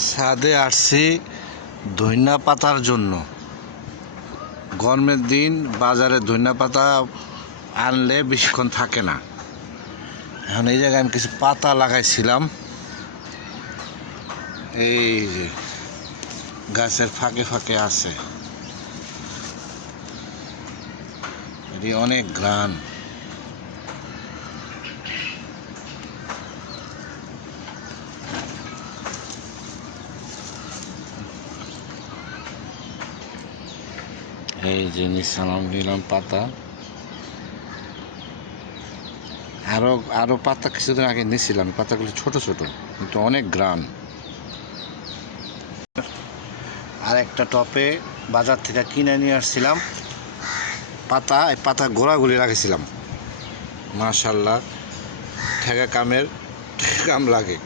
ছাদে আসছি ধইনা পাতার জন্য। গরমের দিন বাজারে ধইনা পাতা আনলে বেশিক্ষণ থাকে না। এখন এই জায়গায় আমি কিছু পাতা লাগাইছিলাম, এই যে গাছের ফাঁকে ফাঁকে আছে। এটি অনেক ঘ্রাণ। এই যে নিলাম পাতা, আরো পাতা কিছুদিন আগে নিয়েছিলাম। পাতাগুলো ছোট ছোট কিন্তু অনেক ঘ্রাণ। আর একটা টপে বাজার থেকে কিনে নিয়ে আসছিলাম পাতা, এই পাতা গোড়াগুলি রাখেছিলাম। মাশাআল্লাহ, ঠেকা কামের কাম লাগে।